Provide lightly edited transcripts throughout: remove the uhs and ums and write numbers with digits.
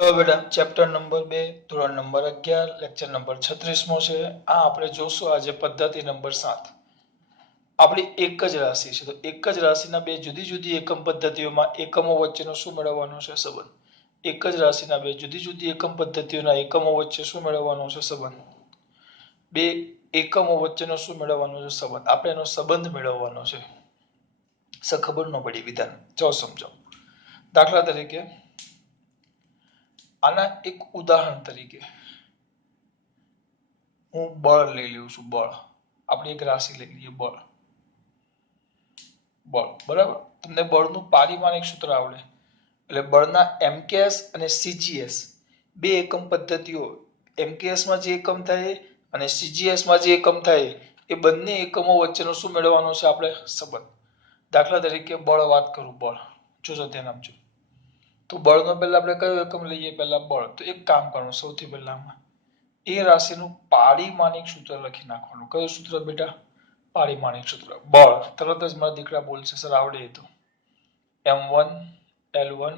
તો બેટા chapter number 2 ધોરણ નંબર 11 લેક્ચર નંબર 36મો છે. આ આપણે જોશું આજે પદ્ધતિ નંબર 7. આપણી એક જ રાશિ છે તો એક જ રાશિના બે જુદી જુદી એકમ પદ્ધતિઓમાં એકમો વચ્ચેનો શું મેળવવાનો છે સંબંધ. એક જ રાશિના બે જુદી જુદી એકમ પદ્ધતિઓના એકમો વચ્ચે શું મેળવવાનો છે સંબંધ. બે એકમો વચ્ચેનો શું મેળવવાનો છે સંબંધ. આપણે એનો સંબંધ મેળવવાનો છે. ખબર ન પડી વિધાન જો સમજાવું. દાખલા તરીકે આના એક ઉદાહરણ તરીકે હું બળ લઈ લઉં છું. બળ આપણી એક રાશિ લઈ લઈએ. બળ બરાબર. તમને બળનું પારિમાણિક સૂત્ર આવડે એટલે બળના એમકેએસ અને સીજીએસ બે એકમ પદ્ધતિઓ. એમકેએસ માં જે એકમ થાય અને સીજીએસ માં જે એકમ થાય એ બંને એકમો વચ્ચેનો શું મેળવવાનો છે આપણે સંબંધ. દાખલા તરીકે બળ વાત કરું. બળ જોજો ધ્યાન આપજો. તો બળનો પહેલા આપણે કયો એકમ લઈએ. પહેલા બળ. તો એક કામ કરવાનું સૌથી પહેલા એ રાશિનું પારિમાણિક સૂત્ર લખી નાખવાનું. કયું સૂત્ર બેટા? પારિમાણિક સૂત્ર. બળ તરત જ મારા દીકરા બોલશે સર આવડે તો m1 l1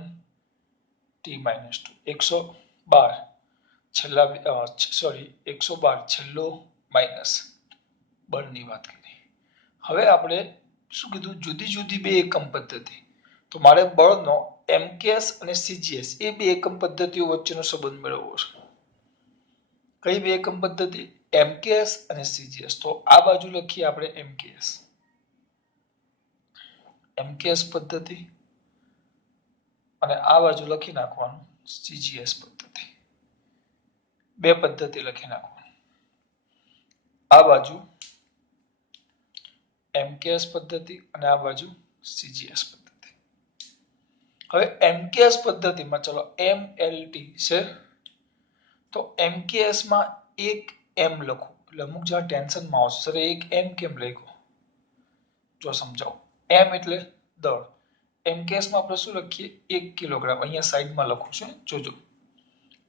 t-2 112 છેલ્લા સોરી 112 છેલ્લો માઇનસ બળની વાત કરી. હવે આપણે શું કીધું? જુદી જુદી બે એકમ પદ્ધતિ. તો મારે બળનો એમકેએસ અને સીજીએસ એ બે એકમ પદ્ધતિઓ વચ્ચેનો સંબંધ મેળવવો છે. કઈ બે એકમ પદ્ધતિ? એમકેએસ અને સીજીએસ. તો આ બાજુ લખીએ આપણે એમકેએસ પદ્ધતિ અને આ બાજુ લખી નાખવાનું સીજીએસ પદ્ધતિ. બે પદ્ધતિ લખી નાખવાની. આ બાજુ એમકેએસ પદ્ધતિ અને આ બાજુ સીજીએસ પદ્ધતિ. હવે એમકેએસ પદ્ધતિમાં ચલો એમએલટી છે તો એમકેએસ માં એક એમ લખો એટલે અમુક જરા ટેન્શનમાં આવશે સર એક એમ કેમ લખ્યો. જો સમજાવું. એમ એટલે દળ. એમકેએસ માં આપણે શું લખીએ? 1 કિલોગ્રામ. અહીંયા સાઈડમાં લખું છું જોજો.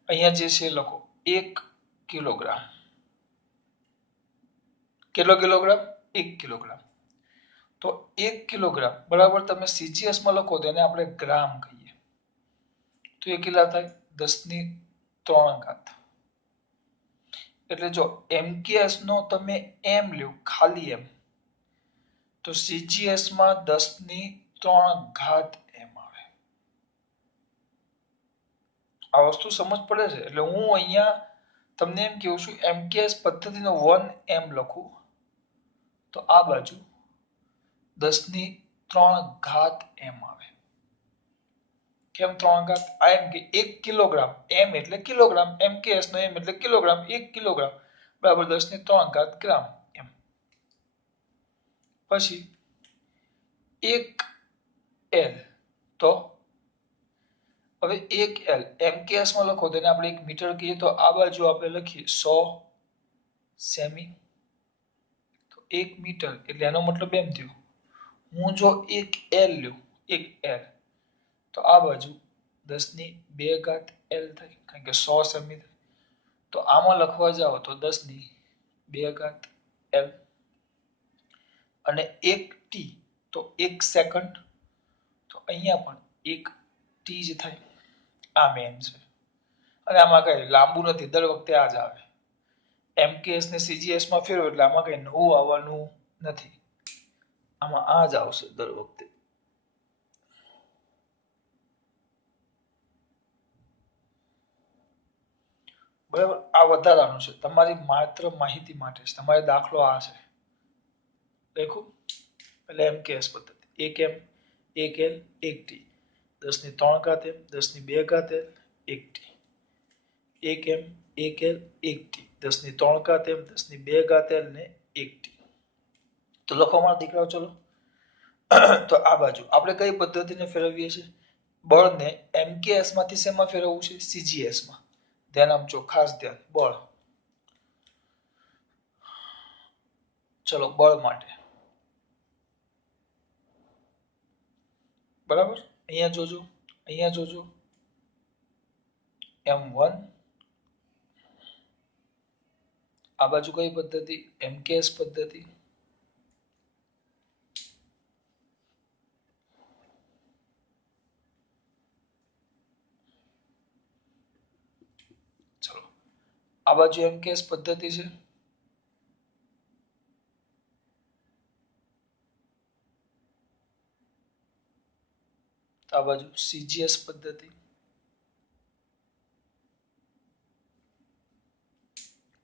અહીંયા જે છે લખો 1 કિલોગ્રામ. કેટલો કિલોગ્રામ? 1 કિલોગ્રામ. તો 1 કિલોગ્રામ બરાબર તમે સીજીએસ માં લખો તો એને આપણે ગ્રામ કહીએ. તો એ કેટલા થાય? 10 ની 3 ઘાત. એટલે જો એમકેએસ નો તમે એમ લ્યો ખાલી એમ તો સીજીએસ માં 10 ની 3 ઘાત એમ આવે. આ વસ્તુ સમજ પડે છે. એટલે હું અહીંયા તમને એમ કહું છું એમકેએસ પદ્ધતિનો 1 એમ લખું તો આ બાજુ 10 ની 3 ઘાત એમ આવે. કેમ 3 ઘાત? આ એમ કે 1 કિલોગ્રામ. એમ એટલે કિલોગ્રામ. એમકેએસ નો એમ એટલે કિલોગ્રામ. 1 કિલોગ્રામ બરાબર 10 ની 3 ઘાત ગ્રામ એમ. પછી 1 એલ તો હવે 1 એલ એમકેએસ માં લખો તો એને આપણે 1 મીટર કહીએ તો આ બાજુ આપણે લખીએ 100 સેમી. તો 1 મીટર એટલે એનો મતલબ એમ થયો હું જો 1 એલ લ્યો 1 એલ તો આ બાજુ 10 ની 2 ઘાત એલ થાય કારણ કે 100 સેમી. તો આમાં લખવા જાઓ તો 10 ની 2 ઘાત એલ અને 1 ટી તો 1 સેકન્ડ. તો અહીંયા પણ 1 ટી જ થાય. આ મેન છે અને આમાં કઈ લાંબુ નથી. દર વખતે આ જ આવે. એમકેએસ ને સીજીએસ માં ફેરવો એટલે આમાં કઈ નવું આવવાનું નથી. આમાં આ જ આવશે દર વખતે. બરાબર. આ વધારાનું છે તમારી માત્ર માહિતી માટે છે. તમારે દાખલો આ છે દેખો એટલે એમકેએસ પદ્ધતિ 1 એમ 1 એલ 1 ટી 10 ની 3 ઘાત એમ 10 ની 2 ઘાત એલ 1 ટી 1 એમ 1 એલ 1 ટી 10 ની 3 ઘાત એમ 10 ની 2 ઘાત એલ ને 1 ટી. તો લખો મારા દીકરાઓ ચલો. તો આ બાજુ આપણે કઈ પદ્ધતિને ફેરવીએ છીએ? બળને એમકેએસ માંથી શેમાં ફેરવવું છે? સીજીએસ માં. ધ્યાન આપજો ખાસ ધ્યાન. બળ ચલો બળ માટે બરાબર. અહીંયા જોજો m1 આ બાજુ કઈ પદ્ધતિ? એમકેએસ પદ્ધતિ. આ બાજુ MKS પદ્ધતિ છે, આ બાજુ CGS પદ્ધતિ.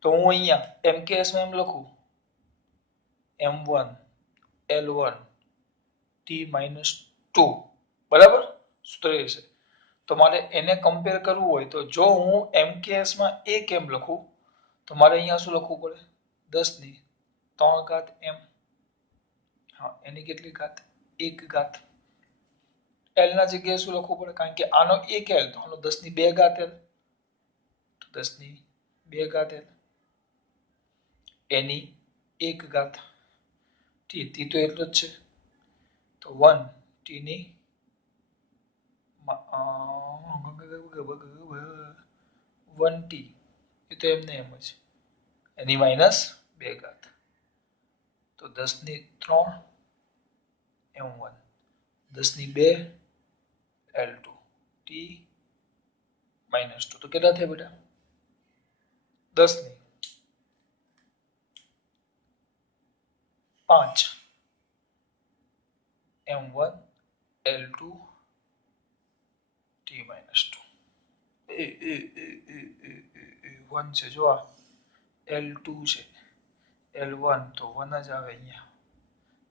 તો હું અહીંયા MKS માં એમ લખું M1 L1 T-2 બરાબર સૂત્ર એ છે. તો મારે એને કમ્પેર કરવું હોય તો જો હું MKS માં 1 m લખું તો મારે અહીંયા શું લખવું પડે 10 ની 3 ઘાત m. હા એની કેટલી ઘાત 1 ઘાત. l ના જગ્યાએ શું લખવું પડે કારણ કે આનો 1 l તો આનો 10 ની 2 ઘાત l, તો 10 ની 2 ઘાત l એની 1 ઘાત t તો એટલો જ છે તો 1 t ની 1t એ તો એમને એમ જ એની -2 ઘાત તો 10 ની 3 m1 10 ની 2 l2 t -2 તો કેટલા થયા બેટા 10 ની 5 m1 l2 t -2 1 છે જો આ l2 છે l1 તો 1 જ આવે અહીંયા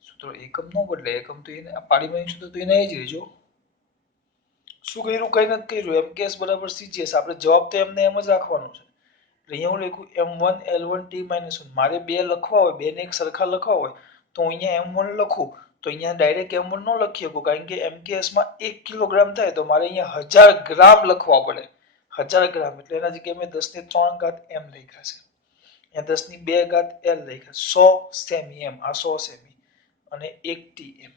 સૂત્ર એકમ ન બદલે એકમ તો એને પાડીમાં સૂત્ર તો એને જ રહેજો. શું કર્યું કઈ નથી કર્યું MKS બરાબર CGS આપણે જવાબ તો એમને એમ જ રાખવાનો છે. અહીંયા હું લખું M1 L1 T -1 મારે બે લખવા હોય બે ને એક સરખા લખવા હોય તો અહીંયા M1 લખું તો અહીંયા ડાયરેક્ટ M1 ન લખી શકું કારણ કે MKS માં 1 કિલોગ્રામ થાય તો મારે અહીંયા 1000 ગ્રામ લખવા પડે 1000 ગ્રામ એટલે એના જગ્યાએ મેં 10 ની 3 ઘાત m લખ્યા છે અહીંયા 10 ની 2 ઘાત l લખ્યા 100 સેમી m આ 100 સેમી અને 1 tm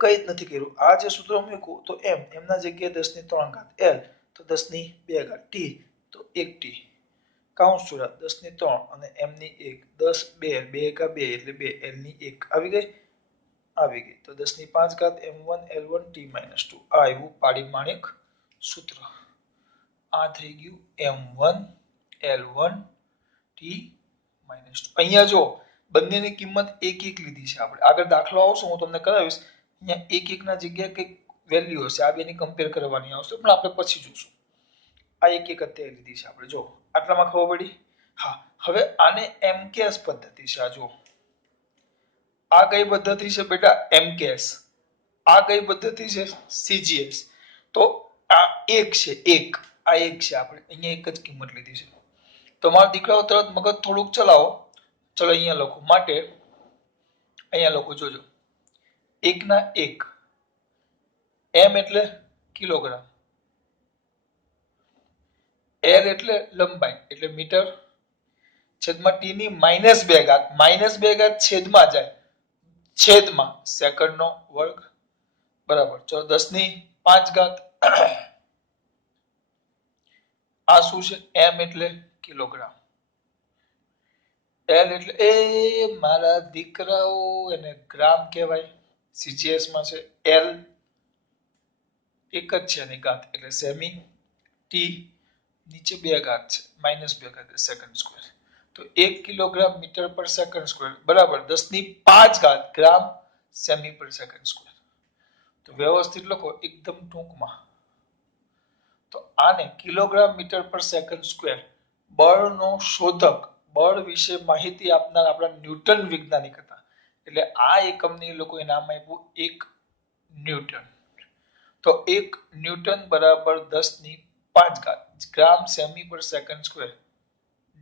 કઈ જ નથી કર્યું આ જે સૂત્ર મૂક્યું તો m ના જગ્યાએ 10 ની 3 ઘાત l તો 10 ની 2 ઘાત t તો 1 t કાઉન્સ જોડા 10 ની 3 અને m ની 1 10 2 2 કા 2 એટલે 2 l ની 1 આવી ગઈ તો 10 ની 5 ઘાત m1 l1 t -2 આ આવ્યું પારિમાણિક સૂત્ર. આ થઈ ગયું m1 l1 t -2. અહીંયા જો બંનેની કિંમત 1 1 લીધી છે આપણે આગળ દાખલો આવશે હું તમને કરાવીશ અહીંયા 1 1 ના જગ્યાએ કઈક વેલ્યુ હશે આ બેની કમ્પેર કરવાની આવશે પણ આપણે પછી જોશું. આ 1 1 અત્યારે લીધી છે આપણે જો આટલામાં ખબર પડી. હા હવે આને MKS પદ્ધતિ છે આ જો આ કઈ પદ્ધતિ છે બેટા MKS આ કઈ પદ્ધતિ છે CGS તો આ 1 છે 1 આ 1 છે આપણે અહીંયા એક જ કિંમત લીધી છે તો મારા દીકરાઓ તરત મગજ થોડુંક ચલાવો ચલો અહીંયા લખો માટે અહીંયા લખો જોજો 1 ના 1 m એટલે કિલોગ્રામ l એટલે લંબાઈ એટલે મીટર છેદમાં t ની -2 ઘાત -2 ઘાત છેદમાં જાય છેદમાં સેકન્ડનો વર્ગ બરાબર ચલો 10 ની 5 ઘાત આ શું છે m એટલે કિલોગ્રામ l એટલે એ મારા દીકરાઓ એને ગ્રામ કહેવાય CGS માં છે l એક જ છે એની ઘાત એટલે સેમી t નીચે 2 ઘાત છે -2 ઘાત સેકન્ડ સ્ક્વેર તો 1 કિલોગ્રામ મીટર પર સેકન્ડ સ્ક્વેર બરાબર 10 ની 5 ઘાત ગ્રામ સેમી પર સેકન્ડ સ્ક્વેર. તો વ્યવસ્થિત લખો એકદમ ટૂંકમાં તો આને કિલોગ્રામ મીટર પર સેકન્ડ સ્ક્વેર બળનો શોધક બળ વિશે માહિતી આપનાર આપણા ન્યૂટન વૈજ્ઞાનિક હતા એટલે આ એકમને એ લોકોએ નામ આપ્યું 1 ન્યૂટન. તો 1 ન્યૂટન બરાબર 10 ની 5 ઘાત ગ્રામ સેમી પર સેકન્ડ સ્ક્વેર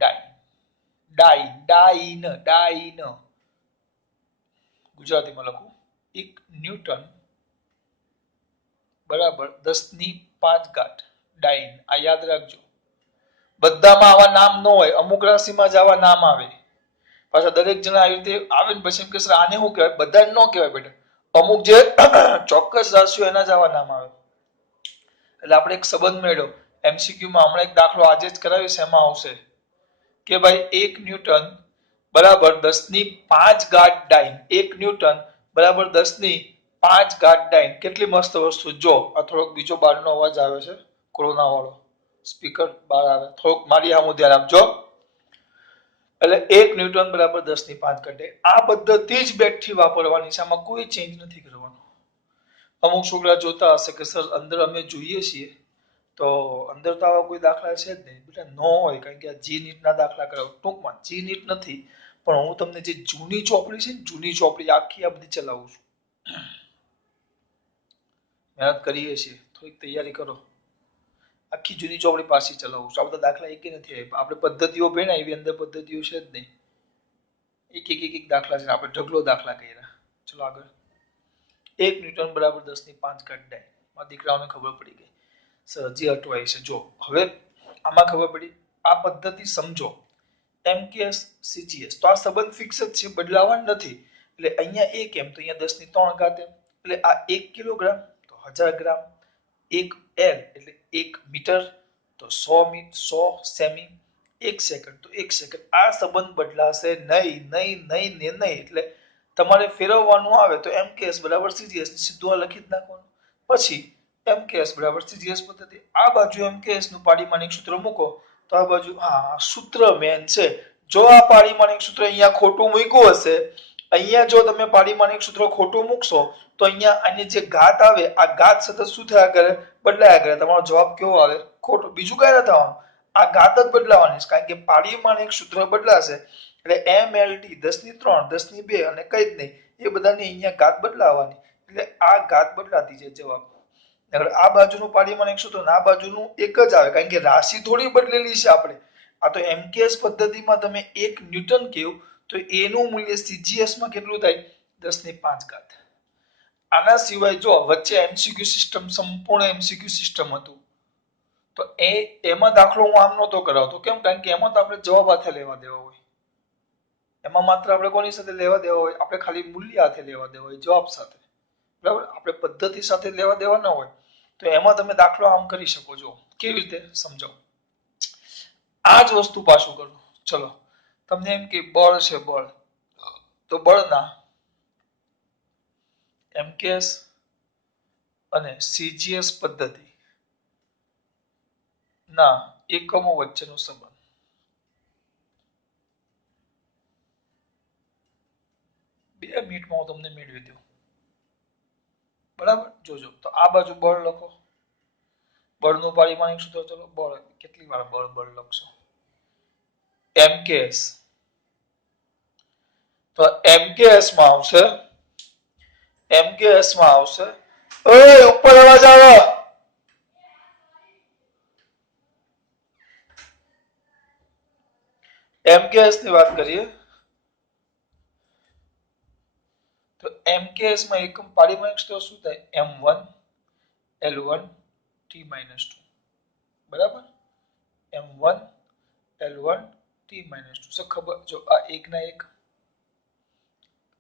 ડાઈન ગુજરાતીમાં લખું 1 ન્યૂટન બરાબર 10 ની 5 ઘાત ડાઈન આ યાદ રાખજો બધામાં આવા નામ ન હોય અમુક રાશિમાં જ આવા નામ આવે પાછા દરેક જણા આવી રીતે આવે ને પછી એમ કે આને શું કહેવાય બધાને ન કહેવાય બેટા અમુક જે ચોક્કસ રાશિઓ એના જ આવા નામ આવે એટલે આપણે એક સંબંધ મેળવ્યો MCQ માં હમણાં એક દાખલો આજે જ કરાવીશ એમાં આવશે કે ભાઈ 1 ન્યૂટન બરાબર 10 ની 5 ઘાત ડાઈન 1 ન્યૂટન બરાબર 10 ની 5 ઘાત ડાઈન કેટલી મસ્ત વસ્તુ જો આ થોડોક બીજો બહારનો અવાજ આવે છે કોરોના વાળો સ્પીકર બહાર આવે, થોડુંક મારી આમ ધ્યાન આપજો. એટલે 1 ન્યૂટન બરાબર 10⁵ ઘટે. આ પદ્ધતિ જ બેકથી વાપરવાની છે, આમાં કોઈ ચેન્જ નથી કરવાનો. અમુક છોકરા જોતા હશે કે સર અંદર અમે જોઈએ છીએ તો અંદર તો આવા કોઈ દાખલા છે જ નહીં. બેટા ન હોય, કારણ કે આ જી નીટના દાખલા કરાવો. ટૂંકમાં જી નીટ નથી, પણ હું તમને જે જૂની ચોપડી છે ને, જૂની ચોપડી આખી આ બધી ચલાવું છું. મહેનત કરીએ છીએ, થોડીક તૈયારી કરો. આખી જૂની ચોપડી પાછી ચલાવું છું. આ બધા દાખલા એક નથી આપ્યા. આપણે પદ્ધતિઓ ભણ્યા એવી અંદર પદ્ધતિઓ છે જ નહીં. એક દાખલા છે, આપણે ઢગલો દાખલા કર્યા. ચલો આગળ. 1 ન્યૂટન બરાબર 10⁵ ડાય. મારા દીકરાઓને ખબર પડી ગઈ. સર હજી અટવાય છે. જો હવે આમાં ખબર પડી. આ પદ્ધતિ સમજો. એમકેએસ સીજીએસ તો આ સંબંધ ફિક્સ જ છે, બદલાવાનો નથી. એટલે અહીંયા 1 એમ તો અહીંયા 10⁵ એમ. એટલે આ 1 કિલોગ્રામ તો 1000 ગ્રામ, 1 એલ એટલે 1 મીટર તો 100 સેમી, 1 સેકન્ડ તો 1 સેકન્ડ. આ સંબંધ બદલાશે નહીં. એટલે તમારે ફેરવવાનું આવે તો એમકેએસ બરાબર સીજીએસ સીધું આ લખી જ નાખવાનું. પછી એમકેએસ બરાબર સીજીએસ પદ્ધતિ. આ બાજુ એમકેએસ નું પારિમાણિક સૂત્ર મૂકો તો આ બાજુ સૂત્ર મેન છે. જો આ પારિમાણિક સૂત્ર અહીંયા ખોટું મૂક્યું હશે, અહીંયા જો તમે પારિમાણિક સૂત્ર ખોટું મૂકશો તો અહીંયા આની જે ઘાત આવે, આ ઘાત સતત શું થયા કરે? બદલાયા કરે. તમારો જવાબ કેવો આવે? ખોટો. બીજું કઈ નથી થવાનું, આ ઘાત જ બદલાવાની છે, કારણ કે પારિમાણિક સૂત્ર બદલાશે. એટલે એમએલટી 10⁵, 10⁵ અને કઈ જ નહીં, એ બધાની અહીંયા ઘાત બદલાવાની. એટલે આ ઘાત બદલાતી છે જવાબ. આ બાજુનું પારિમાણિક સૂત્ર અને આ બાજુનું એક જ આવે, કારણ કે રાશિ થોડી બદલેલી છે આપણે. આ તો એમકેએસ પદ્ધતિમાં તમે 1 ન્યૂટન કહ્યું તો એનું મૂલ્ય સીજીએસ માં કેટલું થાય? 10⁵. આના સિવાય જો વચ્ચે એમસીક્યુ સિસ્ટમ, સંપૂર્ણ એમસીક્યુ સિસ્ટમ હતું તો એમાં દાખલો હું આમ નહોતો કરાવતો. કેમ? કારણ કે એમાં તો આપણે જવાબ હાથે લેવા દેવા હોય. એમાં માત્ર આપણે કોની સાથે લેવા દેવા હોય? આપણે ખાલી મૂલ્ય હાથે લેવા દેવા હોય, જવાબ સાથે. બરાબર? આપણે પદ્ધતિ સાથે લેવા દેવા ન હોય. તો એમાં તમે દાખલો આમ કરી શકો છો. કેવી રીતે? સમજો. આ જ વસ્તુ પાછું કરું. ચલો, તમને એમ કે બળ છે, બળ તો બળના એમકેએસ અને સીજીએસ પદ્ધતિ ના એકમો વચ્ચેનો સંબંધ. બે મિનિટમાં હું તમને મેળવી દઉં. બરાબર? જોજો. તો આ બાજુ બળ લખો. બળનું પારિમાણિક સૂત્ર. ચલો બળ કેટલી વાર બળ લખશો? એમકેએસ. તો એમકેએસ માં આવશે, એમકેએસ માં આવશે. ઓય ઉપર અવાજ આવે. એમકેએસ ની વાત કરીએ તો એમકેએસ માં એકમ પારિમાણિક સૂત્ર શું થાય? m1 l1 t-2. બરાબર? m1 l1 t-2. સો ખબર જો આ 1 ના 1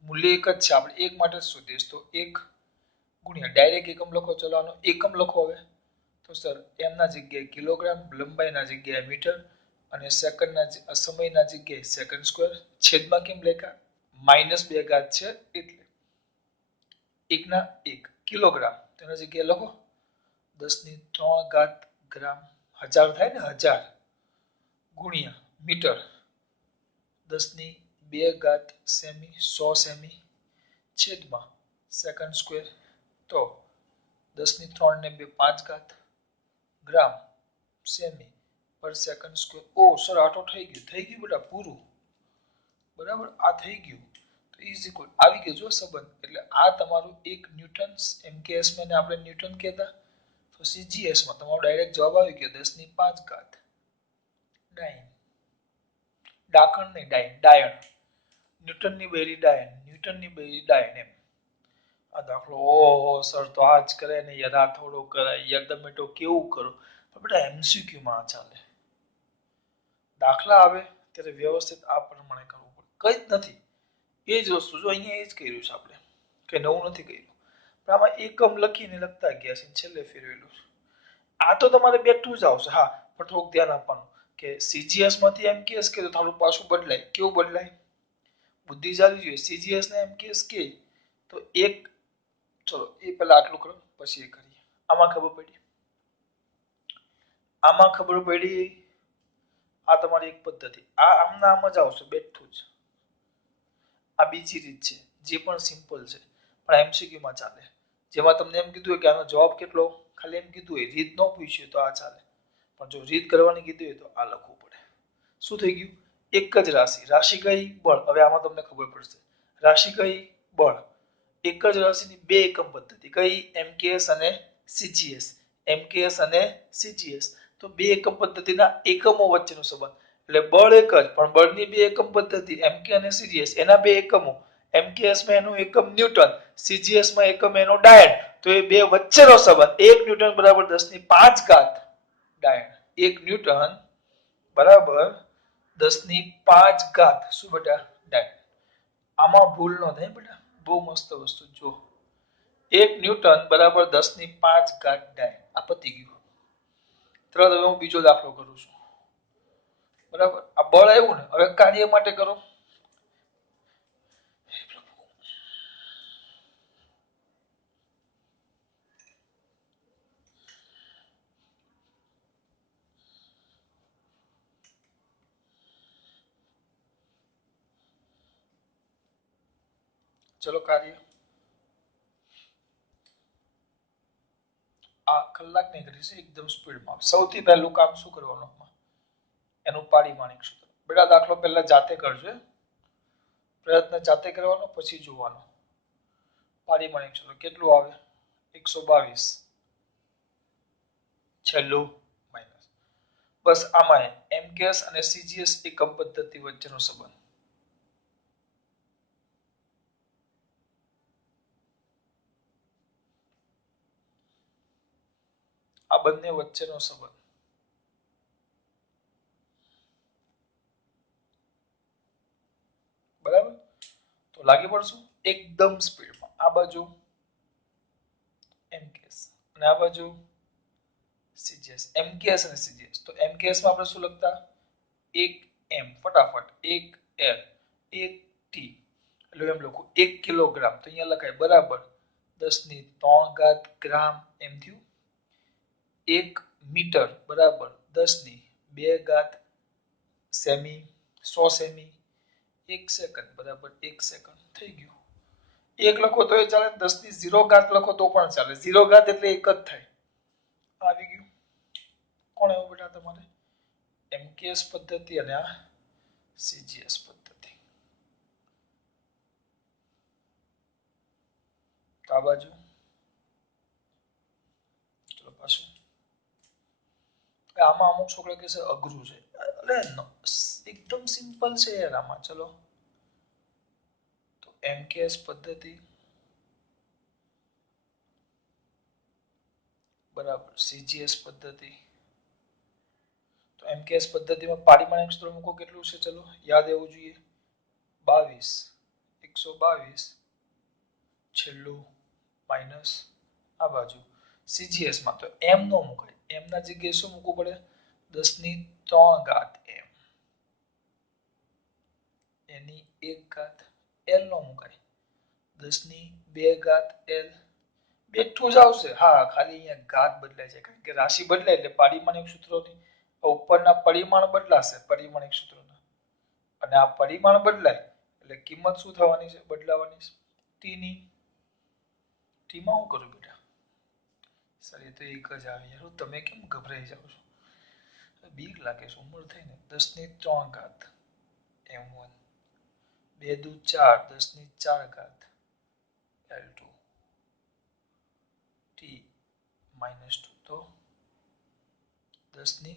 મૂલ્ય એક જ છે, આપણે 1 માટે જ શોધીશ તો 1 ગુણ્યા ડાયરેક્ટ એકમ લખો. ચલો આનો એકમ લખો હવે. તો સર એમ ના જગ્યાએ કિલોગ્રામ, લંબાઈના જગ્યાએ મીટર અને સેકન્ડના સમયના જગ્યાએ સેકન્ડ સ્ક્વેર. છેદમાં કેમ લખ્યા? -2 ઘાત છે એટલે 1 ના 1 કિલોગ્રામ તેના જગ્યાએ લખો 10⁵ ગ્રામ. 1000 થાય ને, 1000 ગુણ્યા મીટર 10⁵ સેમી, 100 સેમી છેદમાં સેકન્ડ સ્ક્વેર. તો 10⁵ ને 2 5 ગ્રામ સેમી પર સેકન્ડ સ્ક્વેર. ઓ સર આટો થઈ ગયું બેટા, પૂરું. બરાબર? આ થઈ ગયું. તો ઇઝ ઇક્વલ આવી ગયો જો સંબંધ. એટલે આ તમારું 1 ન્યૂટન એમકેએસ માં આપણે ન્યૂટન કહેતા, તો સીજીએસ માં તમારો ડાયરેક્ટ જવાબ આવી ગયો 10⁵ ડાયન. ડાકણ નહીં, ડાયન. ન્યૂટનની બેરી ડાયન, ન્યૂટનની બેરી ડાયન એમ. આ દાખલો ઓહો સર તો આ જ કરે ને યાર, આ થોડો કરાય યાર, તમે તો કેવું કરો. પણ બેટા એમસીક્યુ માં ચાલે. દાખલા આવે ત્યારે વ્યવસ્થિત આ પ્રમાણે કરવું પડે. કઈ જ નથી, એ જ વસ્તુ જો અહીંયા એ જ કર્યું છે આપણે, કઈ નવું નથી કર્યું. પણ આમાં એકમ લખીને લખતા ગયા છે, છેલ્લે ફેરવેલું છે. આ તો તમારે બેઠું જ આવશે. હા, પણ થોડુંક ધ્યાન આપવાનું કે સીજીએસ માંથી એમકેએસ કે તો થોડું પાછું બદલાય. કેવું બદલાય? બુદ્ધિ ચાલવી જોઈએ. સીજીએસ ને એમકેએસ કે તો એક, ચલો એ પહેલા આટલું કરો પછી એ કરીએ. આમાં ખબર પડી? આમાં ખબર પડી, આ તમારી એક પદ્ધતિ, આ આમના આમ જ આવશે બેઠું જ. આ બીજી રીત છે જે પણ સિમ્પલ છે પણ એમસીક્યુ માં ચાલે, જેમાં તમને એમ કીધું હોય કે આનો જવાબ કેટલો, ખાલી એમ કીધું હોય, રીત ન પૂછ્યું તો આ ચાલે, પણ જો રીત કરવાની કીધી હોય તો આ લખવું પડે. શું થઈ ગયું? એક જ રાશિ, રાશિ કઈ? બળ. હવે આમાં તમને ખબર પડશે, રાશિ કઈ? બળ. એક જ રાશિની બે એકમ પદ્ધતિ, કઈ? એમકેએસ અને સીજીએસ. એમકેએસ અને સીજીએસ. તો બે એકમ પદ્ધતિના એકમો વચ્ચેનો સંબંધ. એટલે બળ એક જ, પણ બળની બે એકમ પદ્ધતિ એમકે અને સીજીએસ, એના બે એકમો. એમકેએસ માં એનું એકમ ન્યૂટન, સીજીએસ માં એકમ એનો ડાયન. તો એ બે વચ્ચેનો સંબંધ 1 ન્યૂટન બરાબર 10⁵ ડાયન. 1 ન્યૂટન બરાબર 10⁵ શું બેટા? ડાયન. આમાં ભૂલ ન થાય બેટા, બહુ મસ્ત વસ્તુ. જો 1 ન્યૂટન બરાબર 10⁵ ડાયન. આ પતી ગયું. તરત હવે હું બીજો દાખલો કરું છું. બરાબર, આ બળ આવ્યું ને, હવે કાર્ય માટે કરો. ચલો કાર્ય. આ કલાક ની કરી છે એકદમ સ્પીડમાં. સૌથી પહેલું કામ શું કરવાનું? એનું પારિમાણિક સૂત્ર. બેટા દાખલો પહેલા જાતે કરજો, પ્રયત્ન જાતે કરવાનો, પછી જોવાનો. પારિમાણિક સૂત્ર કેટલું આવે? 122 છેલ્લું માઇનસ. બસ આમાં એમકેએસ અને સીજીએસ એકમ પદ્ધતિ વચ્ચેનો સંબંધ. આ બંને વચ્ચેનો સંબંધ. બરાબર, તો લાગી પડશું એકદમ સ્પીડમાં. આ બાજુ એમકેએસ અને આ બાજુ સીજીએસ. એમકેએસ અને સીજીએસ. તો એમકેએસ માં આપણે શું લખતા? 1 m, ફટાફટ 1 l 1 t, એટલે એમ લખું 1 કિલોગ્રામ. તો અહીંયા લખાય બરાબર 10⁵ ગ્રામ. એમ થયું. 1 મીટર બરાબર 10⁵ સેમી, 100 સેમી. 1 સેકન્ડ બરાબર 1 સેકન્ડ. થઈ ગયું. એક લખો તો એ ચાલે, 10⁻⁴ લખો તો પણ ચાલે. 0 એટલે એક જ થાય. આવી ગયું. કોણ આવ્યું બેટા તમારે? એમકેએસ પદ્ધતિ અને આ સીજીએસ પદ્ધતિ. આ બાજુ ચલો પાછું. આમાં અમુક છોકરા કહેશે અઘરું છે, એટલે એકદમ સિમ્પલ છે યાર આમાં. ચલો તો એમકેએસ પદ્ધતિ બરાબર સીજીએસ પદ્ધતિ. તો એમકેએસ પદ્ધતિમાં પારિમાણિક સૂત્ર મૂકો. કેટલું છે? ચલો યાદ આવવું જોઈએ. 122 છેલ્લું માઇનસ આ બાજુ. સીજીએસ માં તો એમ નો મુકાય, એમ ના જગ્યાએ શું મૂકવું પડે? 10⁻³ m. એની 1 l નો મુકાય, 10⁵ l. બેઠું જ આવશે. હા, ખાલી અહીંયા ઘાત બદલાય છે, કારણ કે રાશિ બદલાય એટલે પારિમાણિક સૂત્રોની ઉપરના પરિમાણ બદલાશે, પરિમાણિક સૂત્રોના. અને આ પરિમાણ બદલાય એટલે કિંમત શું થવાની છે? બદલાવાની છે. t ની. t માં હું કરું બેટા? સર એ તો એક જ આવે યાર, તમે કેમ ગભરાઈ જાવ છો? બીક લાગે છે, ઉંમર થઈ ને. 10⁵ m1, 2 દુ 4, 10⁴ l2 t -2. તો 10⁷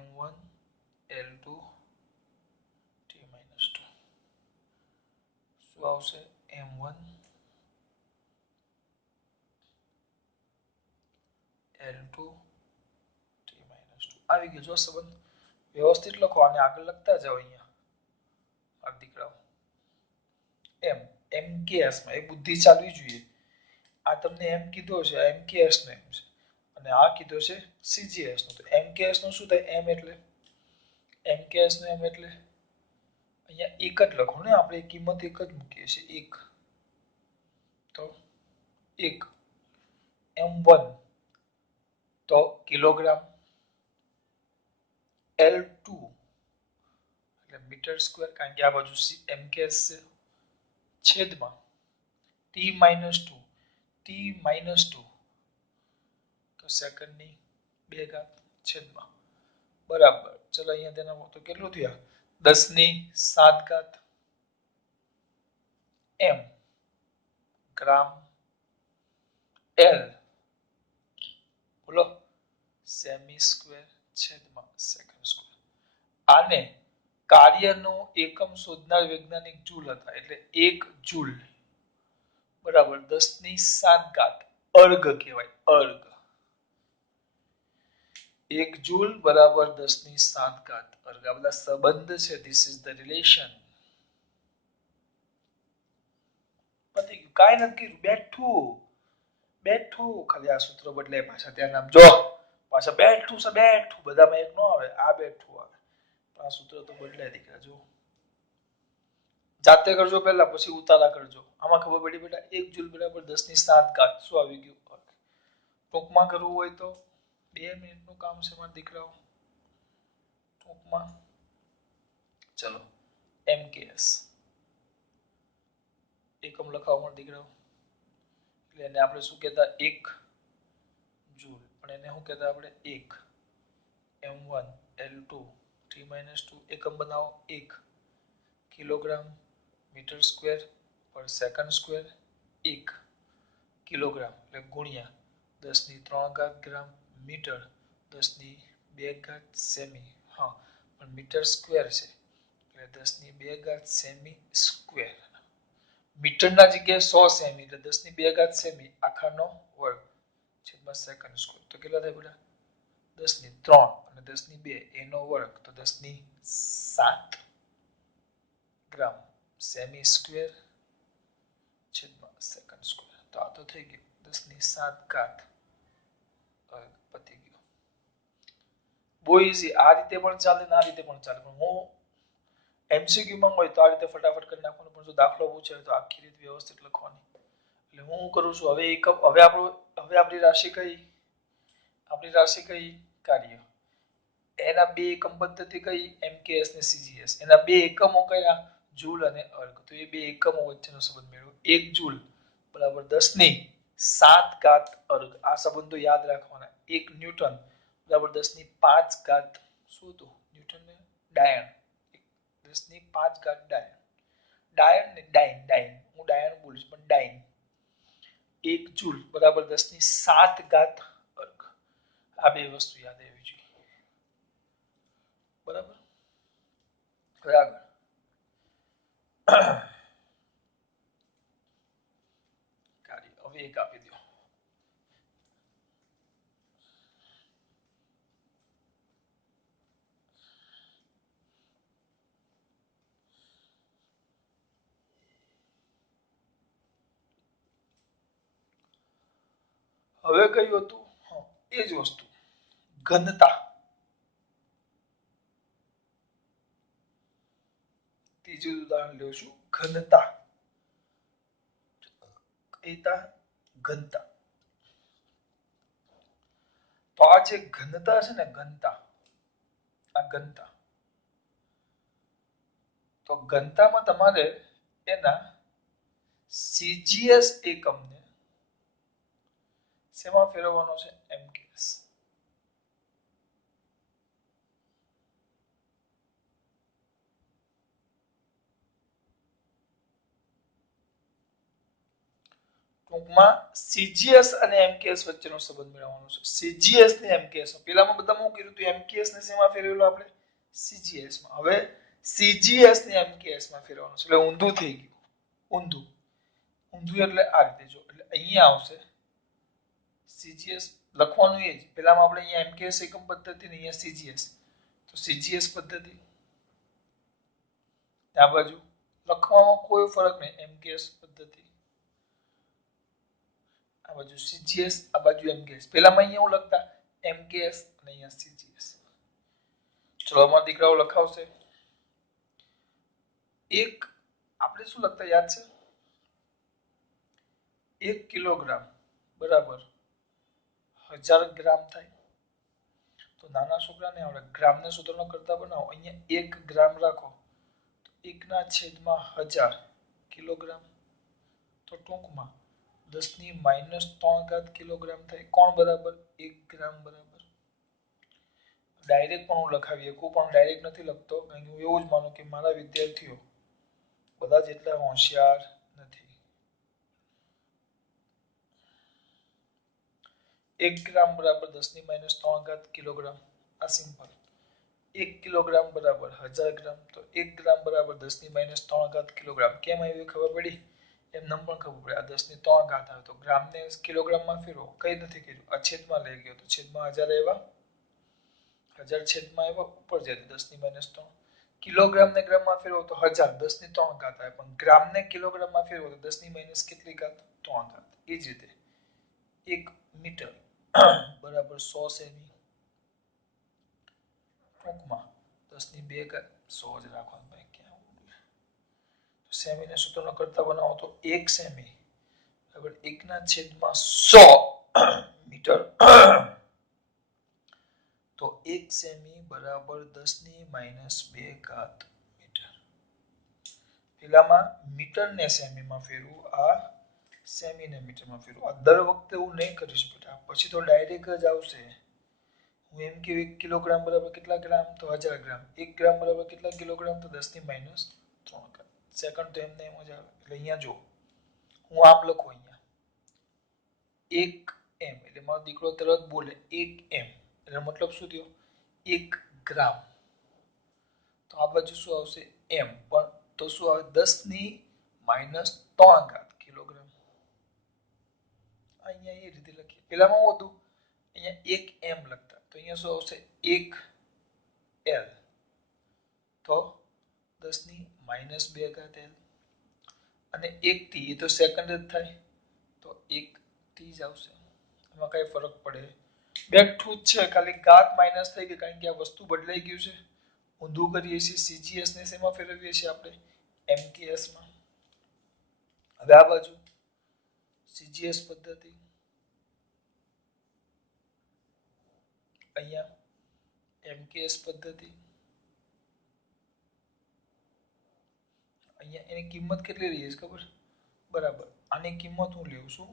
m1 l2 t -2. શું આવશે? m1 l2 t -2. આવી ગયો જો સંબંધ. વ્યવસ્થિત લખો, અને આગળ લખતા જાઓ. અહીંયા આ દીકરાઓ એમ એમકેએસ માં એ બુદ્ધિ ચાલવી જોઈએ. આ તમને એમ કીધો છે, આ એમકેએસ નો એમ છે, અને આ કીધો છે સીજીએસ નો. તો એમકેએસ નો શું થાય? એમ એટલે એમકેએસ નો એમ એટલે અહીંયા એક જ લખો ને, આપણે કિંમત એક જ મૂકીએ છીએ. 1 તો 1 m1, તો તો કિલોગ્રામ, L2 એટલે મીટર સ્ક્વેર, કારણ કે આ બાજુ MKS છે, છેદમાં T-2 T-2 તો સેકન્ડની 2 ઘાત છેદમાં બરાબર. ચલો અહીંયા તેના તો કેટલું થયું? 10⁷ ઘાત m ગ્રામ L બોલો સેમી સ્ક્વેર છેદમાં સેકન્ડ સ્ક્વેર. આને કાર્યનો એકમ શોધનાર વૈજ્ઞાનિક જૂલ હતા, એટલે 1 જૂલ બરાબર 10⁷ ઘાત અર્ગ કહેવાય. અર્ગ 1 જૂલ બરાબર 10⁷ ઘાત અર્ગ. આ બધા સંબંધ છે. This is the relation. પતી ગયું, કાંઈ નથી કર્યું, બેઠું બેઠું. ખાલી આ સૂત્ર બદલાય પાછા, ધ્યાન આપજો. પાછા બેઠું છે, બેઠું બધામાં એક નો આવે, આ બેઠું આવે. આ સૂત્ર તો બદલાય દીકરા. જો જાતે કરજો પહેલા, પછી ઉતારા કરજો. આમાં ખબર પડી બેટા 1 જૂલ બરાબર 10⁷ ઘાત શું આવી ગયું? ટૂંકમાં કરવું હોય તો 2 મિનિટનું કામ છે મારા દીકરાઓ. ટૂંકમાં ચલો MKS એકમ લખાવો મારા દીકરાઓ. એટલે એને આપણે શું કહેતા? 1 જૂલ, પણ એને શું કહેતા આપણે? 1 M1 L2 T-2 એકમ બનાવો. 1 કિલોગ્રામ મીટર સ્ક્વેર પર સેકન્ડ સ્ક્વેર 1 કિલોગ્રામ એટલે ગુણ્યા 10⁻³ ઘાત ગ્રામ મીટર 10⁻² ઘાત સેમી. હા, પણ મીટર સ્ક્વેર છે એટલે 10⁻² ઘાત સેમી સ્ક્વેર. મીટરના જગ્યાએ 100 સેમી એટલે 10⁻² ઘાત સેમી આખાનો વર્ગ છેદમાં સેકન્ડ સ્ક્વેર. તો કેટલા થાય બેટા? 10⁻³ અને 10⁻², એનો વર્ગ તો 10⁷ ગ્રામ સેમી સ્ક્વેર છેદમાં સેકન્ડ સ્ક્વેર. તો આ તો થઈ ગયું 10⁷ ઘાત. પતી ગયું. બહુ ઈઝી. આ રીતે પણ ચાલે ને આ રીતે પણ ચાલે, પણ હું MCQ માં હોય તો આ રીતે ફટાફટ કરી નાખવાનું, પણ જો દાખલો પૂછે તો આખી રીતે વ્યવસ્થિત લખવાની. એટલે હું કરું છું હવે એકમ. હવે આપણી રાશિ કઈ? આપણી રાશિ કઈ? કાર્ય. એના 2 એકમ પદ્ધતિ કઈ? MKS ને CGS. એના 2 એકમો કયા? જૂલ અને અર્ગ. તો એ 2 એકમો વચ્ચેનો સંબંધ મેળવો. 1 જૂલ બરાબર 10⁷ ઘાત અર્ગ. આ સંબંધો યાદ રાખવાના. 1 ન્યૂટન બરાબર 10⁵ ઘાત શું હતું? ન્યૂટન ને ડાયન 10⁵ ઘાત ડાયન. ડાયન ને ડાઇન. હું ડાયન બોલીશ પણ ડાઇન. 1 જૂલ બરાબર 10⁷ ઘાત અર્ગ. આ 2 વસ્તુ યાદ રહેવી જોઈએ. બરાબર. હવે આગળ કાર્ય હવે એક આપી દો. હવે કયું હતું? એ જ વસ્તુ, ઘનતા. ત્રીજું ઉદાહરણ લેશું, ઘનતા. ઘનતા. તો આ જે ઘનતા છે ને, ઘનતા, આ ઘનતા. તો ઘનતામાં તમારે એના CGS એકમને શેમાં ફેરવવાનો છે? MKS. ટૂંકમાં CGS અને MKS વચ્ચેનો સંબંધ મેળવવાનો છે. CGS ને MKS. પેલામાં બધા શું કર્યું હતું? MKS ને શેમાં ફેરવેલો આપણે? CGS માં. હવે CGS ને MKS માં ફેરવવાનું છે. એટલે ઊંધું થઈ ગયું. ઊંધું. ઊંધું એટલે આ રીતે જો. એટલે અહીંયા આવશે CGS લખવાનું એ જ. પેલામાં આપણે અહીંયા MKS એકમ પદ્ધતિ ને અહીંયા CGS. તો CGS પદ્ધતિ આ બાજુ લખવામાં કોઈ ફરક નહીં. MKS પદ્ધતિ આ બાજુ CGS, આ બાજુ MKS. પેલામાં અહીંયા હું લખતા MKS અને અહીંયા CGS. ચલો અમારા દીકરાઓ લખાવશે. એક આપણે શું લખતા યાદ છે? 1 કિલોગ્રામ બરાબર 1000 ગ્રામ થાય. તો નાના છોકરાને આવડે ગ્રામને સૂત્રનો કરતા બનાવો. અહીંયા 1 ગ્રામ રાખો તો 1/1000 કિલોગ્રામ. તો ટૂંકમાં 10⁻³ કિલોગ્રામ થાય. કોણ બરાબર? 1 ગ્રામ બરાબર. ડાયરેક્ટ પણ હું લખાવી શકું, પણ ડાયરેક્ટ નથી લખતો કારણ કે હું એવું જ માનું કે મારા વિદ્યાર્થીઓ બધા જ એટલા હોશિયાર નથી. 1 ગ્રામ બરાબર 10⁻³ કિલોગ્રામ. આ સિમ્પલ. 1 કિલોગ્રામ બરાબર 1000 ગ્રામ. તો 1 ગ્રામ બરાબર 10⁻³ કિલોગ્રામ. કેમ આવી ખબર પડી? એમ પણ ખબર પડે. આ 10⁻³ આવે તો ગ્રામને કિલોગ્રામમાં ફેરવો. કઈ નથી કર્યું, આ છેદમાં લઈ ગયો તો છેદમાં 1000 આવ્યા. 1000 છેદમાં આવ્યા, ઉપર જાય 10⁻³ કિલોગ્રામને ગ્રામમાં ફેરવો તો 1000 10⁻³ આવે, પણ ગ્રામને કિલોગ્રામમાં ફેરવો તો 10⁻³ કેટલી ઘાત? 3 ઘાત. એ જ રીતે 1 મીટર બરાબર 100 સેમી. ટૂંકમાં 10⁻² 100 જ રાખવાનું ભાઈ. ક્યાં સેમીને સૂત્રનો કરતા બનાવો તો 1 સેમી બરાબર 1/100 મીટર. તો 1 સેમી બરાબર 10⁻² ઘાત મીટર. પેલામાં મીટરને સેમીમાં ફેરવું, આ સેમીને મીટરમાં ફેરવું. આ દર વખતે હું નહીં કરીશ બેટા, પછી તો ડાયરેક્ટ જ આવશે. હું એમ કે 1 કિલોગ્રામ બરાબર કેટલા ગ્રામ? તો 1000 ગ્રામ. 1 ગ્રામ બરાબર કેટલા કિલોગ્રામ? તો 10⁻³ ઘાત. સેકન્ડ તો એમને એમ જ આવે. એટલે અહીંયા જો હું આમ લખું, અહીંયા 1 એમ એટલે મારો દીકરો તરત બોલે 1 એમ એટલે મતલબ શું થયો? 1 ગ્રામ. તો આ બાજુ શું આવશે? એમ. પણ તો શું આવે? 10⁻³ ઘાત કિલોગ્રામ. અહીંયા એ રીતે લખીએ. પેલામાં શું હતું? અહીંયા 1 એમ લખતા, તો અહીંયા શું આવશે? 1 એલ. તો 10⁻² ઘાત એલ. અને 1 ટી એ તો સેકન્ડ જ થાય, તો 1 ટી જ આવશે. એમાં કઈ ફરક પડે? બેઠું જ છે, ખાલી ઘાત માઇનસ થઈ ગઈ કારણ કે આ વસ્તુ બદલાઈ ગયું છે. ઊંધું કરીએ છીએ. સીજીએસ ને શેમાં ફેરવીએ છીએ આપણે? એમકેએસ માં. હવે આ બાજુ સીજીએસ પદ્ધતિ, અહીંયા એમકેએસ પદ્ધતિ. અહીંયા એની કિંમત કેટલી રહી છે ખબર? બરાબર આની કિંમત હું લેવું છું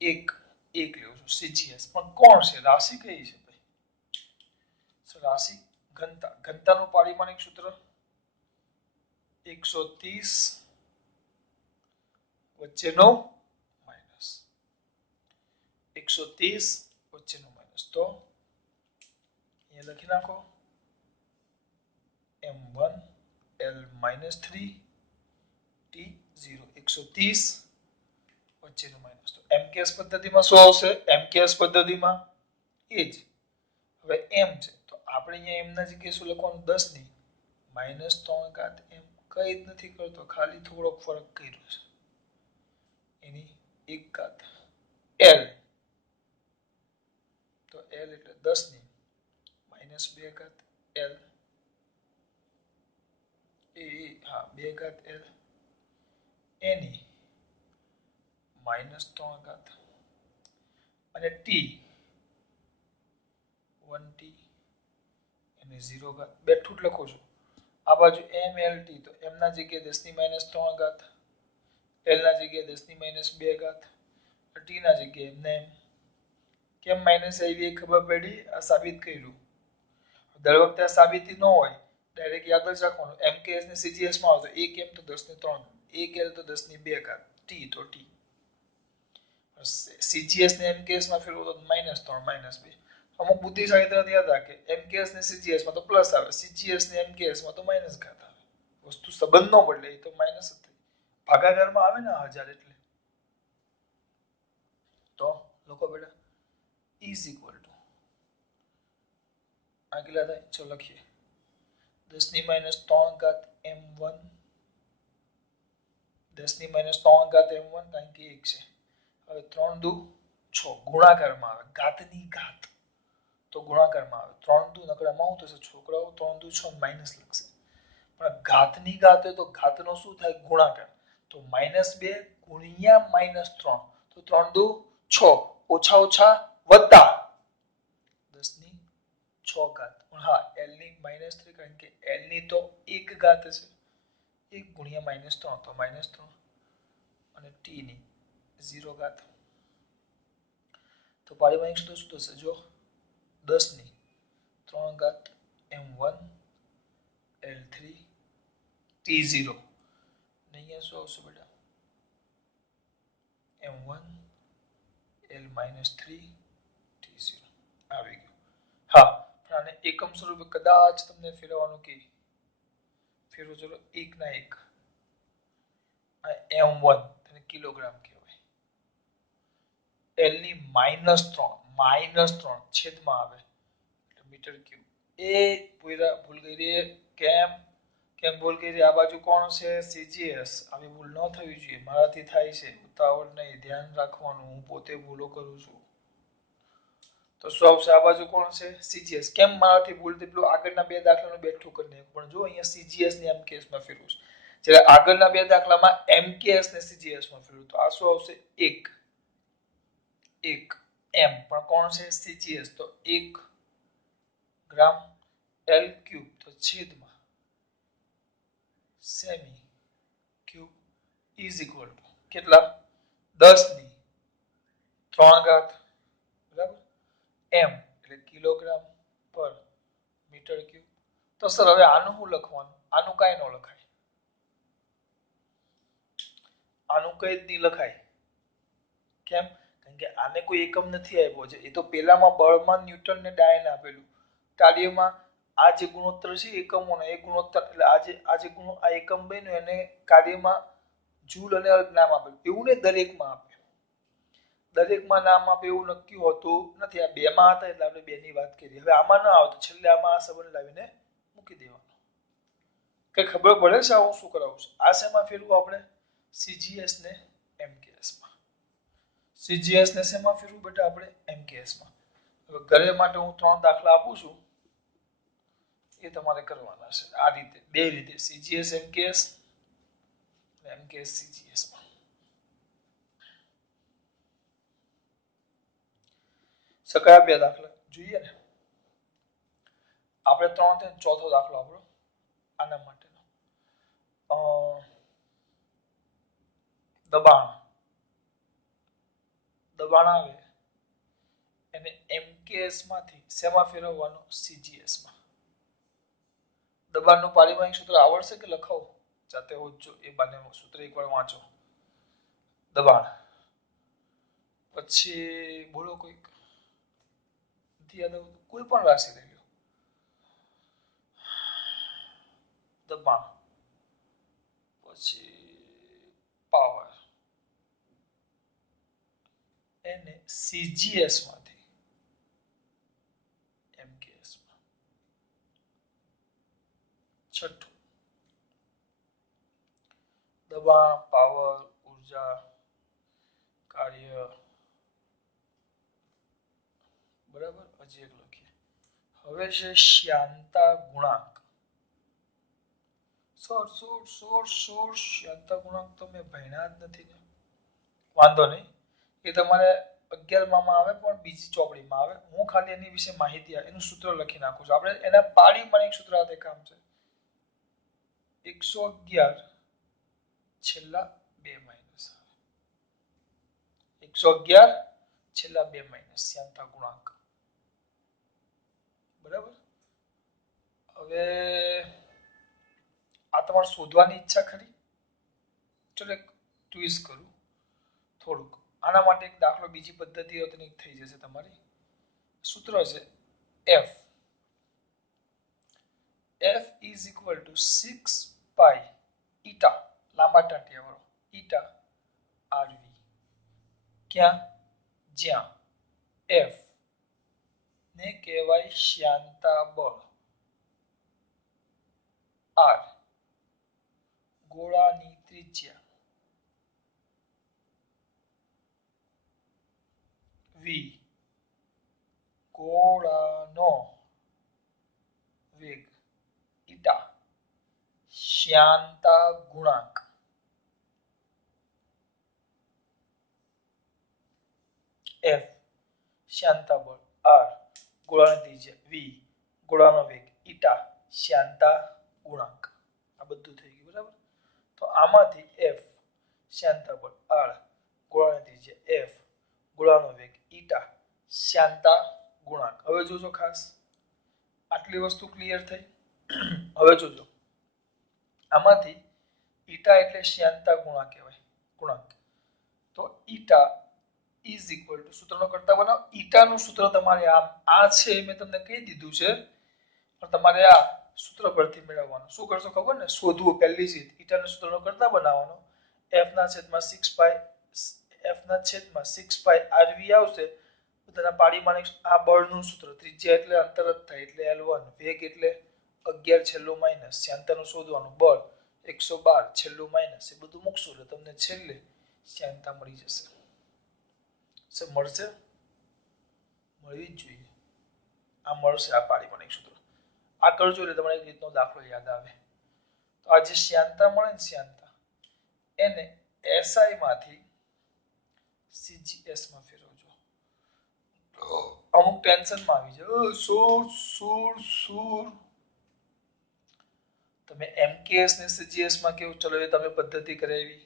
1 લેવું છું સીજીએસ. પણ કોણ છે? રાશિ કઈ છે ભાઈ? રાશિ ઘનતા. ઘનતાનું પારિમાણિક સૂત્ર 130 વચ્ચેનો માઇનસ. 130 વચ્ચેનો માઇનસ. તો અહીંયા લખી નાખો m1 l -3 t0 130 વચ્ચેનો માઇનસ. તો એમકેએસ પદ્ધતિમાં શું આવશે? એમકેએસ પદ્ધતિમાં એ જ. હવે એમ છે તો આપણે અહીંયા એમના જગ્યાએ શું લખવાનું? 10⁻³ ઘાત એમ. કઈ જ નથી કરતો, ખાલી થોડોક ફરક કર્યો છે. એની 1 ઘાત એલ. તો એલ એટલે 10⁻² ઘાત એલ. હા 2 ઘાત એલ. એની -3 ઘાત. અને ટી 1 ટી એને 0 ઘાત. બેઠું જ લખું છું. આ બાજુ એમ એલ ટી, તો એમ ના જગ્યાએ 10⁻³ ઘાત, એલ ના જગ્યાએ 10⁻² ઘાત, ટી ના જગ્યાએ એમને એમ. કેમ માઇનસ આવી એ ખબર પડી? આ સાબિત કર્યું. દર વખતે આ સાબિતી ન હોય, ડાયરેક્ટ યાદ જ રાખવાનું. એમકેએસ ને સીજીએસ માં આવતો 1 એમ તો 10⁻³ 1 એલ તો 10⁻², ટી તો ટી. સીજીએસ ને એમકેએસ માં ફેરવો તો -3 -2. અમુક બુદ્ધિશાળી તરત યાદ રાખે એમકેએસ ને સીજીએસ માં તો પ્લસ આવે, સીજીએસ ને એમકેએસ માં તો માઇનસ ઘાત આવે. વસ્તુ સંબંધ ન બદલે, એ તો માઇનસ જ થઈ. ભાગાકારમાં આવે ને 1000 એટલે. તો લોકો બેટા ઇઝ ઇક્વલ ટુ આ કેટલા થાય? ચલો લખીએ 10⁻³ ઘાત m1 10⁻³ ઘાત m1 કારણ કે 1 છે. હવે 3 દુ 6 ગુણાકારમાં આવે, ઘાતની ઘાત તો ગુણાકારમાં આવે. 3 દુ નકરામાં શું થશે છોકરાઓ? 3 દુ 6 માઇનસ લખશે. પણ ઘાતની ઘાત હોય તો ઘાતનો શું થાય? ગુણાકાર. તો -2 ગુણ્યા -3. તો 3 દુ 6 ઓછા ઓછા વત્તા 6 ઘાત પણ હા l ની -3 કારણ કે l ની તો 1 ઘાત હશે 1 ગુણ્યા -3 તો -3 અને t ની 0 ઘાત તો પારિમાણિક સૂત્ર શું થશે જો 10 ની 3 ઘાત m1 l3 t0 ને અહીંયા શું આવશે બેટા m1 l-3 t0 આવી ગયું હા પણ આને એકમ સ્વરૂપે કદાચ તમને ફેરવવાનું કે ફેરવો ચલો 1 ના 1 આ m1 તેને કિલોગ્રામ કહેવાય l ની -3 છેદમાં આવે એટલે મીટર ક્યુબ એ પૂરા ભૂલ ગઈ રે કેમ ભૂલ ગઈ રે આ બાજુ કોણ છે સીજીએસ આવી ભૂલ ન થવી જોઈએ મારાથી થાય છે ઉતાવળ નહીં ધ્યાન રાખવાનું હું પોતે ભૂલો કરું છું તો શું આવશે આ બાજુ કોણ છે સીજીએસ કેમ મારાથી ભૂલ થઈ પેલું આગળના બે દાખલાનું બેઠું કરી નાખ્યું પણ જો અહીંયા સીજીએસ ને એમકેએસ માં ફેરવું છે જ્યારે આગળના બે દાખલામાં એમકેએસ ને સીજીએસ માં ફેરવું તો આ શું આવશે 1 m પણ કોણ છે સીજીએસ તો 1 ગ્રામ l ક્યુબ તો છેદમાં semi cube is equal to કેટલા 10 ની 3 ઘાત બરાબર m એટલે કિલોગ્રામ પર મીટર ક્યુબ તો સર હવે આનું શું લખવાનું આનું કાઈ ન લખાય આનું કઈ જ નહીં લખાય કેમ કારણ કે આને કોઈ એકમ નથી આપ્યો છે એ તો પેલામાં બળમાં ન્યૂટન ને ડાયન આપેલું કાર્યમાં આ જે ગુણોત્તર છે એકમોનો એ ગુણોત્તર એટલે આ એકમ બન્યો એને કાર્યમાં જૂલ અને અર્ગ નામ આપેલું એવું ને દરેકમાં આપે દરેકમાં નામ આપે એવું નક્કી હોતું નથી આ બેમાં હતા એટલે આપણે બેની વાત કરી હવે આમાં ન આવતું છેલ્લે આમાં આ સંબંધ લાવીને મૂકી દેવાનો કઈ ખબર પડે છે હું શું કરાવું છું આ શેમાં ફેરવું આપણે સીજીએસ ને એમકેએસ માં સીજીએસ ને શેમાં ફેરવું બેટા આપણે એમકેએસ માં હવે ઘરે માટે હું 3 દાખલા આપું છું એ તમારે કરવાના છે આ રીતે બે રીતે સીજીએસ એમકેએસ અને એમકેએસ સીજીએસ માં કયા બે દાખલા જોઈએ ને આપણે 3 થી ચોથો દાખલો આપણો આના માટેનો દબાણ આવે એને એમકેએસ માંથી શેમાં ફેરવવાનું સીજીએસ માં દબાણનું પારિમાણિક સૂત્ર આવડશે કે લખાવો જાતે હોજો એ બાને સૂત્ર એકવાર વાંચો દબાણ પછી બોલો કોઈક કોઈ પણ રાશિ લઈ લો દબાણ પછી પાવર એને સીજીએસ માંથી એમકેએસ માં છઠ્ઠું દબાણ પાવર ઉર્જા કાર્ય બરાબર હજી એક લખીએ હવે છે શ્યાનતા ગુણાંક શ્યાનતા ગુણાંક તો મેં ભણ્યા જ નથી ને વાંધો નહીં એ તમારે 11 માં આવે પણ બીજી ચોપડીમાં આવે હું ખાલી એની વિશે માહિતી એનું સૂત્ર લખી નાખું છું આપણે એના પારિમાણિક સૂત્ર સાથે કામ છે 111 છેલ્લા 2 માઇનસ 111 છેલ્લા 2 માઇનસ શ્યાનતા ગુણાંક બરાબર હવે આ તમારે શોધવાની ઈચ્છા ખરી ચલો એક ટ્વિસ્ટ કરું થોડુંક આના માટે એક દાખલો બીજી પદ્ધતિ થઈ જશે તમારી સૂત્ર છે f is equal to 6 pi eta લાંબા ટાંટિયા વાળો eta rv ક્યાં જ્યાં f ને કહેવાય શ્યાનતા બળ r ગોળાની ત્રિજ્યા v ગોળાનો વેગ eta શ્યાનતા ગુણાંક f શ્યાનતા બળ r ગોળાની ત્રિજ્યા v ગોળાનો વેગ ઈટા શ્યાનતા ગુણાંક આ બધું થઈ ગયું બરાબર તો આમાંથી f શ્યાનતા બળ r ગોળાની ત્રિજ્યા f ગોળાનો વેગ ઈટા શ્યાનતા ગુણાંક હવે જોજો ખાસ આટલી વસ્તુ ક્લિયર થઈ હવે જોજો આમાંથી ઈટા એટલે શ્યાનતા ગુણાંક કહેવાય ગુણાંક તો ઈટા ઇઝ ઇક્વલ ટુ સૂત્રનો કરતા બનાવો ઈટાનું સૂત્ર તમારે આ છે મેં તમને કહી દીધું છે પણ તમારે આ સૂત્ર પરથી મેળવવાનું શું કરશો ખબર ને શોધવું પહેલી ચીજ ઈટાનું સૂત્રનો કરતા બનાવવાનો f ના છેદમાં 6 પાઈ f ના છેદમાં 6 પાઈ rv આવશે બધાના પાડીમાનિક આ બળનું સૂત્ર ત્રિજ્યા એટલે અંતર જ થાય એટલે L1 વેગ એટલે 11 છેલ્લું માઈનસ શ્યાનતાનું શોધવાનું બળ 112 છેલ્લું માઈનસ એ બધું મૂકશું એટલે તમને છેલ્લે શ્યાનતા મળી જશે સે મળશે મળવી જ જોઈએ આ મળશે આ પારીમાણિક સૂત્ર આ કરજો એટલે તમને એક રીતનો દાખલો યાદ આવે તો આ જે શ્યાનતા મળે ને શ્યાનતા એને SI માંથી CGS માં ફેરવજો અમુક ટેન્શનમાં આવી જાય સુર તમે MKS ને CGS માં કેવું ચલો એ તમે પદ્ધતિ કરાવી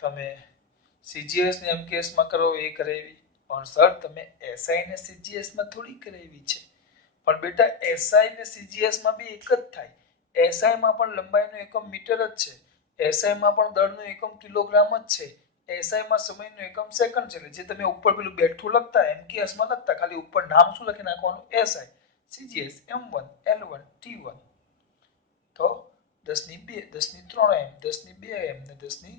તમે CGS ને MKS માં કરો એ કરાવી પણ સર તમે SI ને CGS માં થોડી કરાવી છે પણ બેટા SI ને CGS માં બી એક જ થાય SI માં પણ લંબાઈનો એકમ મીટર જ છે SI માં પણ દળનો એકમ કિલોગ્રામ જ છે SI માં સમયનો એકમ સેકન્ડ છે જે તમે ઉપર પેલું બેઠું લખતા MKS માં લખતા ખાલી ઉપર નામ શું લખી નાખવાનું SI CGS M1 L1 T1 તો 10 ની 2 10 ની 3 m 10 ની 2 m ને 10 ની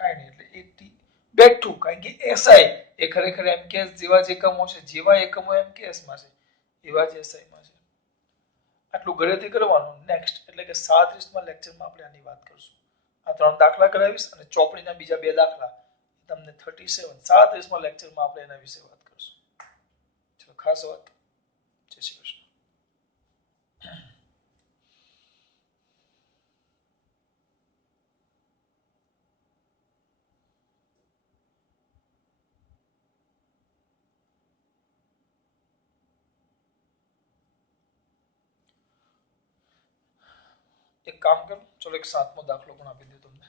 કાંઈ નહીં એટલે 80 બેઠું કારણ કે SI એ ખરેખર MKS જેવા જ એકમો છે જેવા એકમો MKS માં છે એવા જ SI માં છે આટલું ઘરેથી કરવાનું નેક્સ્ટ એટલે કે 37માં લેક્ચરમાં આપણે આની વાત કરશું આ ત્રણ દાખલા કરાવીશ અને ચોપડીના બીજા બે દાખલા તમને 37માં લેક્ચરમાં આપણે એના વિશે વાત કરશું ચલો ખાસ વાત જય શ્રી કૃષ્ણ એક કામ કરું ચલો એક 7મો દાખલો પણ આપી દઉં તમને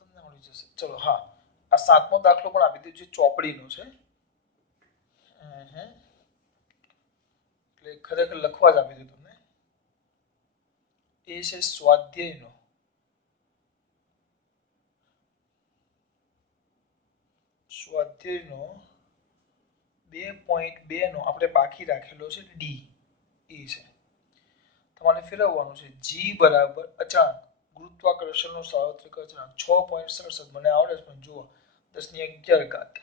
તમને મળી જશે ચલો હા આ 7મો દાખલો પણ આપી દઉં જે ચોપડીનો છે એટલે ખરેખર લખવા જ આપી દઉં તમને એ છે સ્વાધ્યાયનો સ્વાધ્યાયનો 2.2 નો આપણે બાકી રાખેલો છે ડી એ છે તમારે ફેરવવાનું છે g બરાબર અચાનક ગુરુત્વાકર્ષણનો સાર્વત્રિક અચળાંક 6.67 મને આવડે છે પણ જુઓ 10 ની 11 ઘાત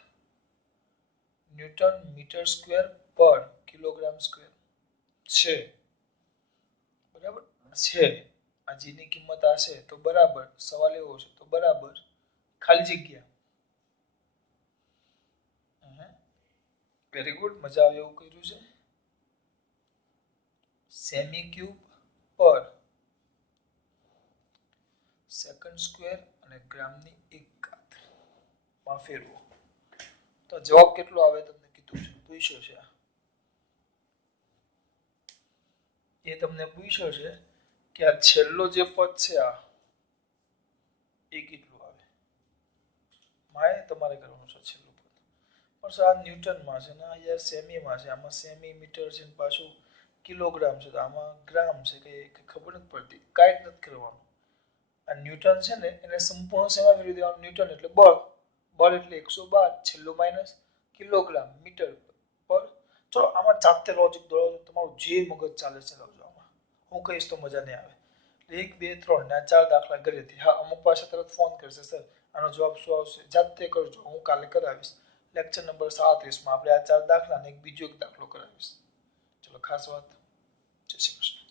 ન્યૂટન મીટર સ્ક્વેર પર કિલોગ્રામ સ્ક્વેર છે બરાબર છે આ g ની કિંમત આ છે તો બરાબર સવાલ એવો છે તો બરાબર ખાલી જગ્યા વેરી ગુડ મજા આવે એવું કર્યું છે સેમી ક્યુબ પર સેકન્ડ સ્ક્વેર અને ગ્રામની 1 ઘાત માં ફેરવો તો જવાબ કેટલો આવે તમને કીધું છે પૂછ્યો છે એ તમને પૂછ્યો છે કે આ છેલ્લો જે પદ છે આ એ કેટલું આવે મારે તમારે કરવાનું છે છેલ્લું પદ પણ સર આ ન્યૂટનમાં છે ને યાર સેમીમાં છે આમાં સેમી મીટર છે ને પાછું કિલોગ્રામ છે તો આમાં ગ્રામ છે કે ખબર નથી પડતી કાંઈ જ નથી કરવાનું આ ન્યૂટન છે ને એને સંપૂર્ણ શેમાં ફેરવી દેવાનું ન્યૂટન એટલે બળ બળ એટલે 112 છેલ્લું માઈનસ કિલોગ્રામ મીટર પર ચલો આમાં જાતે લોજિક દોડો તમારું જે મગજ ચાલે છે લાવજો આમાં હું કહીશ તો મજા નહીં આવે 1 2 3 ના 4 દાખલા ઘરેથી હા અમુક પાસે તરત ફોન કરશે સર આનો જવાબ શું આવશે જાતે કરજો હું કાલે કરાવીશ લેક્ચર નંબર 37 માં આપણે આ 4 દાખલા અને એક બીજો એક દાખલો કરાવીશ ચલો ખાસ વાત જય શ્રી કૃષ્ણ